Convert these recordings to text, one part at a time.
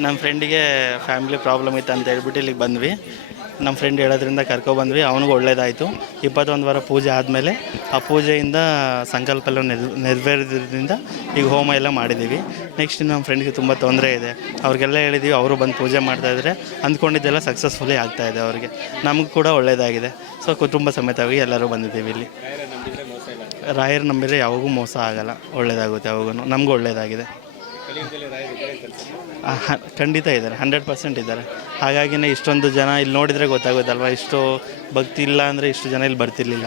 ನಮ್ಮ ಫ್ರೆಂಡಿಗೆ family problem ಇತ್ತು ಅಂತ ಹೇಳ್ಬಿಟ್ಟು ಇಲ್ಲಿಗೆ ಬಂದ್ವಿ. ನಮ್ಮ ಫ್ರೆಂಡ್ ಹೇಳೋದ್ರಿಂದ ಕರ್ಕೊಬಂದ್ವಿ ಅವನಿಗೆ ಒಳ್ಳೇದಾಯಿತು. ಇಪ್ಪತ್ತೊಂದು ವಾರ ಪೂಜೆ ಆದಮೇಲೆ ಆ ಪೂಜೆಯಿಂದ ಸಂಕಲ್ಪ ಎಲ್ಲ ನೆರ್, ನೆರವೇರಿದ್ರಿಂದ ಈಗ ಹೋಮ ಎಲ್ಲ ಮಾಡಿದ್ದೀವಿ ನೆಕ್ಸ್ಟ್ ನಮ್ಮ ಫ್ರೆಂಡ್ಗೆ ತುಂಬ ತೊಂದರೆ ಇದೆ. ಅವ್ರಿಗೆಲ್ಲ ಹೇಳಿದ್ದೀವಿ ಅವರು ಬಂದು ಪೂಜೆ ಮಾಡ್ತಾಯಿದ್ರೆ ಅಂದ್ಕೊಂಡಿದ್ದೆಲ್ಲ ಸಕ್ಸಸ್ಫುಲಿ ಆಗ್ತಾಯಿದೆ ಅವ್ರಿಗೆ. ನಮಗೂ ಕೂಡ ಒಳ್ಳೆಯದಾಗಿದೆ ಸೊ ಕುಟುಂಬ ಸಮೇತವಾಗಿ ಎಲ್ಲರೂ ಬಂದಿದ್ದೀವಿ ಇಲ್ಲಿ. ರಾಯರ್ ನಂಬಿದ್ರೆ ಯಾವಾಗೂ ಮೋಸ ಆಗಲ್ಲ. ಒಳ್ಳೆಯದಾಗುತ್ತೆ ಯಾವಾಗೂ ನಮಗೂ ಹ- ಖಂಡಿತ ಇದ್ದಾರೆ. ಹಂಡ್ರೆಡ್ ಪರ್ಸೆಂಟ್ ಇದ್ದಾರೆ. ಹಾಗಾಗಿನೇ ಇಷ್ಟೊಂದು ಜನ ಇಲ್ಲಿ ನೋಡಿದರೆ ಗೊತ್ತಾಗುತ್ತಲ್ವ ಇಷ್ಟು ಭಕ್ತಿ ಇಲ್ಲ ಅಂದರೆ ಇಷ್ಟು ಜನ ಇಲ್ಲಿ ಬರ್ತಿರ್ಲಿಲ್ಲ.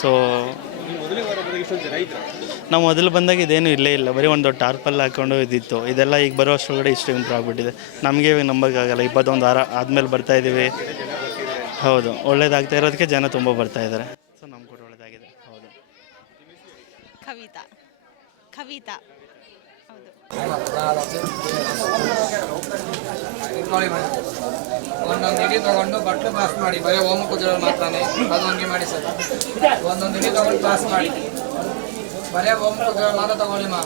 ಸೊ ನಾವು ಮೊದಲು ಬಂದಾಗ ಇದೇನು ಇಲ್ಲೇ ಇಲ್ಲ. ಬರೀ ಒಂದು ದೊಡ್ಡ ಟಾರ್ಪಲ್ ಹಾಕೊಂಡು ಇದ್ದಿತ್ತು ಇದೆಲ್ಲ ಈಗ ಬರೋ ಅಷ್ಟೊಳಗಡೆ ಇಷ್ಟು ಇಂಪ್ರೂವ್ ಆಗಿಬಿಟ್ಟಿದೆ. ನಮಗೆ ನಂಬೋಕ್ಕಾಗಲ್ಲ. ಇಪ್ಪತ್ತೊಂದು ವಾರ ಆದಮೇಲೆ ಬರ್ತಾ ಇದ್ದೀವಿ. ಹೌದು. ಒಳ್ಳೇದಾಗ್ತಾ ಇರೋದಕ್ಕೆ ಜನ ತುಂಬ ಬರ್ತಾ ಇದ್ದಾರೆ. ಸೊ ನಮ್ಗೆ ಕೂಡ ಒಳ್ಳೇದಾಗಿದೆ. ಹೌದು. ಕವಿತಾ. ಕವಿತಾ. ಒಂದೊಂದು ಇಡಿ ತಗೊಂಡು ಬಟ್ಲು ಪಾಸ್ ಮಾಡಿ ಬರೀ ಓಮ ಕುದಿರೋರು ಮಾತ್ರನೇ ಅದು ಹಂಗೆ ಮಾಡಿ ಸರ್ ಒಂದೊಂದು ಇಡಿ ತಗೊಂಡು ಪಾಸ್ ಮಾಡಿ ಬರೀ ಓಮ ಕುದಿರೋರು ಮಾತ್ರ ತಗೊಳ್ಳಿ ಮಾ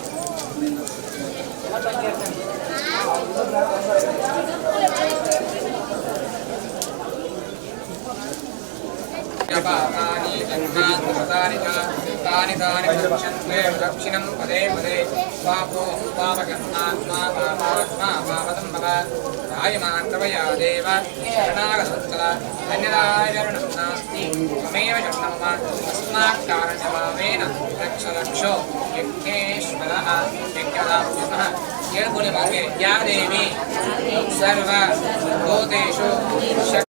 ಯಪಾತಾನಿ ಜನ್ಮಾಂತರತಾನಿ तानि तानि रक्षन्मे दक्षिणं पदे पदे पापो पापकर्मात्मा पापात्मा पापदं भव रायमान् कृपया देव शरणागतोत्तर अन्यदाय शरणं नास्ति त्वमेव शरणं मम अस्मात्कारणभावेन रक्ष रक्षो यज्ञेश्वरः यज्ञदाः येन पुण्यमार्गे या देवी सर्वभूतेषु शक्